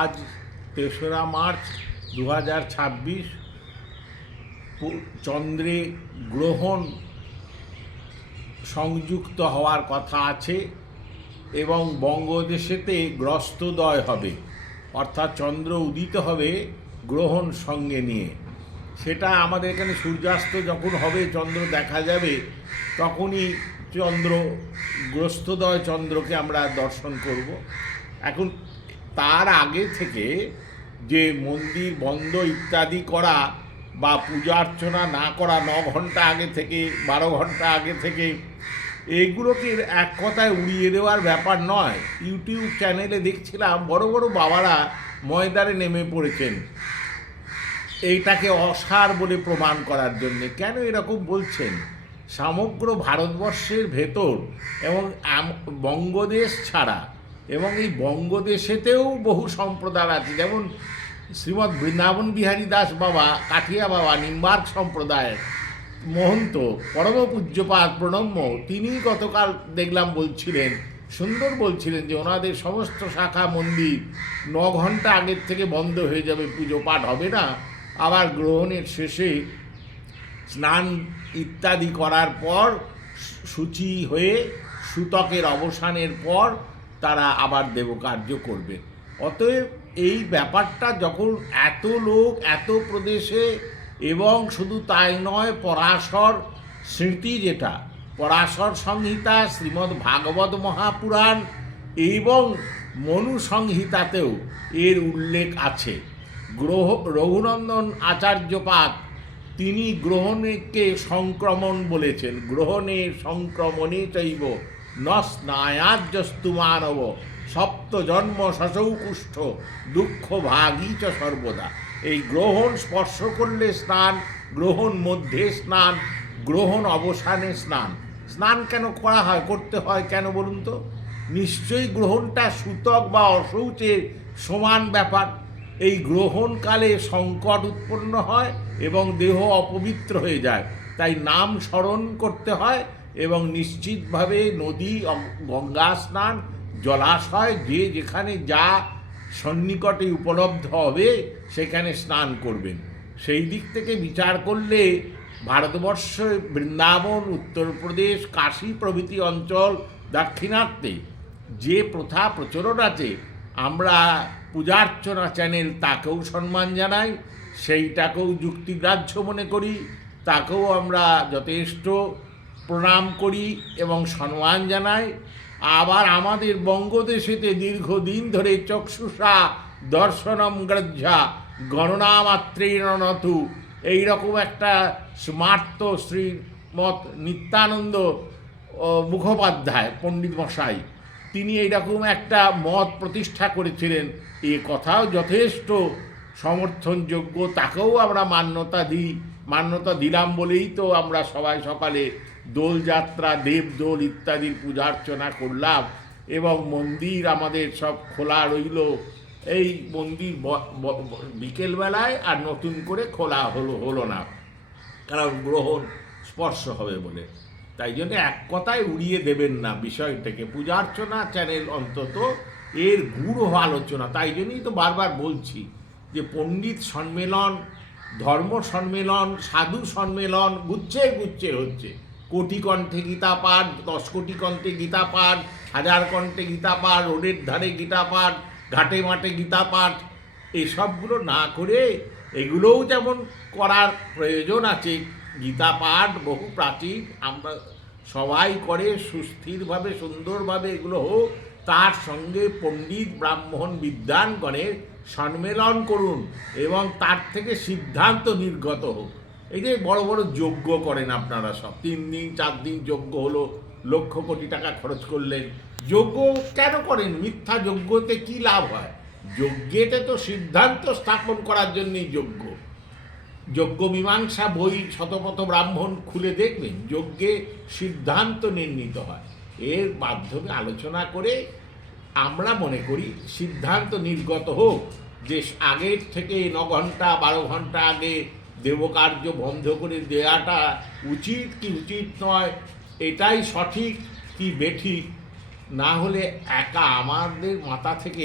আজ ৩রা মার্চ ২০২৬। চন্দ্রে গ্রহণ সংযুক্ত হওয়ার কথা আছে এবং বঙ্গদেশেতে গ্রস্তদয় হবে, অর্থাৎ চন্দ্র উদিত হবে গ্রহণ সঙ্গে নিয়ে। সেটা আমাদের এখানে সূর্যাস্ত যখন হবে, চন্দ্র দেখা যাবে, তখনই চন্দ্র গ্রস্তদয় চন্দ্রকে আমরা দর্শন করব। এখন তার আগে থেকে যে মন্দির বন্ধ ইত্যাদি করা বা পূজা অর্চনা না করা 9 ঘন্টা আগে থেকে, 12 ঘন্টা আগে থেকে, এইগুলোকে এক কথায় উড়িয়ে দেওয়ার ব্যাপার নয়। ইউটিউব চ্যানেলে দেখছিলাম বড় বড় বাবারা ময়দানে নেমে পড়েছেন এইটাকে অসার বলে প্রমাণ করার জন্যে। কেন এরকম বলছেন? সমগ্র ভারতবর্ষের ভেতর এবং বঙ্গদেশ ছাড়া, এবং এই বঙ্গদেশেতেও বহু সম্প্রদায় আছে, যেমন শ্রীমৎ বৃন্দাবন বিহারী দাস বাবা, কাঠিয়া বাবা, নিম্বার্ক সম্প্রদায়ের মহন্ত পরম পূজ্যপাদ প্রণম্য, তিনি গতকাল দেখলাম বলছিলেন, সুন্দর বলছিলেন যে ওনাদের সমস্ত শাখা মন্দির 9 ঘন্টা আগের থেকে বন্ধ হয়ে যাবে, পুজো পাঠ হবে না। আবার গ্রহণের শেষে স্নান ইত্যাদি করার পর, শুচি হয়ে সূতকের অবসানের পর তারা আবার দেবকার্য করবে। অতএব এই ব্যাপারটা যখন এত লোক এত প্রদেশে, এবং শুধু তাই নয়, পরাশর স্মৃতি, যেটা পরাশর সংহিতা, শ্রীমদ্ ভাগবত মহাপুরাণ এবং মনু সংহিতাতেও এর উল্লেখ আছে। রঘুনন্দন আচার্যপাদ তিনি গ্রহণকে সংক্রমণ বলেছেন। গ্রহণে সংক্রমণে চৈব ন স্নায়াজ্যস্তু মানব সপ্ত জন্ম শশৌ কুষ্ঠ দুঃখ ভাগী চ সর্বদা। এই গ্রহণ স্পর্শ করলে স্নান, গ্রহণ মধ্যে স্নান, গ্রহণ অবসানে স্নান। স্নান কেন করা হয়, করতে হয় কেন বলুন তো? নিশ্চয়ই গ্রহণটা সূতক বা অশৌচের সমান ব্যাপার। এই গ্রহণকালে সংকট উৎপন্ন হয় এবং দেহ অপবিত্র হয়ে যায়, তাই নাম স্মরণ করতে হয় এবং নিশ্চিতভাবে নদী, গঙ্গা স্নান, জলাশয়, যে যেখানে যা সন্নিকটে উপলব্ধ হবে সেখানে স্নান করবেন। সেই দিক থেকে বিচার করলে ভারতবর্ষে বৃন্দাবন, উত্তরপ্রদেশ, কাশী প্রভৃতি অঞ্চল, দাক্ষিণাত্যে যে প্রথা প্রচলন আছে, আমরা পূজার্চনা চ্যানেল তাকেও সম্মান জানাই, সেইটাকেও যুক্তিগ্রাহ্য মনে করি, তাকেও আমরা যথেষ্ট প্রণাম করি এবং সম্মান জানাই। আবার আমাদের বঙ্গদেশেতে দীর্ঘদিন ধরে চক্ষুষা দর্শনম গ্রহ্যা গণনামাত্রেণ নতু, এইরকম একটা স্মার্ত শ্রীমৎ নিত্যানন্দ মুখোপাধ্যায় পণ্ডিত মশাই, তিনি এইরকম একটা মত প্রতিষ্ঠা করেছিলেন। এ কথাও যথেষ্ট সমর্থনযোগ্য, তাকেও আমরা মান্যতা দিলাম বলেই তো আমরা সবাই সকালে দোলযাত্রা, দেবদোল ইত্যাদির পূজার্চনা করলাম এবং মন্দির আমাদের সব খোলা রইল। এই মন্দির বিকেলবেলায় আর নতুন করে খোলা হলো না, কারণ গ্রহণ স্পর্শ হবে বলে। তাই জন্য এক কথায় উড়িয়ে দেবেন না বিষয়টাকে। পূজার্চনা চ্যানেল অন্তত এর গূঢ় আলোচনা, তাই জন্যই তো বারবার বলছি যে পণ্ডিত সম্মেলন, ধর্ম সম্মেলন, সাধু সম্মেলন গুচ্ছে গুচ্ছে হচ্ছে। কোটি কণ্ঠে গীতা পাঠ, 10 কোটি কণ্ঠে গীতা পাঠ, 1000 কণ্ঠে গীতা পাঠ, রোডের ধারে গীতা পাঠ, ঘাটে মাঠে গীতা পাঠ, এসবগুলো না করে এগুলোও যেমন করার প্রয়োজন আছে। গীতা পাঠ বহু প্রাচীন, আমরা সবাই করে, সুস্থিরভাবে সুন্দরভাবে এগুলো হোক। তার সঙ্গে পণ্ডিত ব্রাহ্মণ বিদ্বানগণের সম্মেলন করুন এবং তার থেকে সিদ্ধান্ত নির্গত হোক। এই যে বড় বড় যজ্ঞ করেন আপনারা সব, 3 দিন 4 দিন যজ্ঞ হলো, লক্ষ কোটি টাকা খরচ করলেন। যজ্ঞ কেন করেন? মিথ্যা যজ্ঞতে কি লাভ হয়? যজ্ঞেতে তো সিদ্ধান্ত স্থাপন করার জন্যই যজ্ঞ। যজ্ঞ মীমাংসা বই শতপথ ব্রাহ্মণ খুলে দেখবেন, যজ্ঞে সিদ্ধান্ত নির্ণীত হয়। এর মাধ্যমে আলোচনা করে আমরা মনে করি সিদ্ধান্ত নির্গত হোক যে আগের থেকে 9 ঘন্টা 12 ঘন্টা আগে দেবকার্য বন্ধ করে দেওয়াটা উচিত কি উচিত নয়, এটাই সঠিক কি বেঠিক, না হলে একা আমাদের মাথা থেকে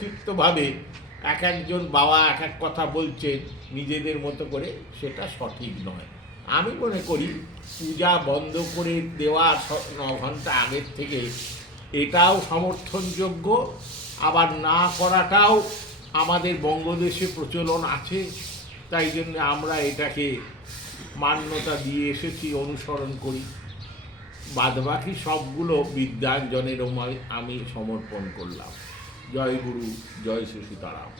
ক্ষিপ্তভাবে এক একজন বাবা এক এক কথা বলছে নিজেদের মতো করে, সেটা সঠিক নয়। আমি মনে করি পূজা বন্ধ করে দেওয়া 9 ঘন্টা আগের থেকে এটাও সমর্থনযোগ্য, আবার না করাটাও আমাদের বঙ্গদেশে প্রচলন আছে, তাই জন্য আমরা এটাকে মান্যতা দিয়ে এসেছি, অনুসরণ করি। বাদবাকি সবগুলো বিদ্যাঞ্জনের আমি সমর্পণ করলাম। জয় গুরু, জয় শ্রী সীতারাম।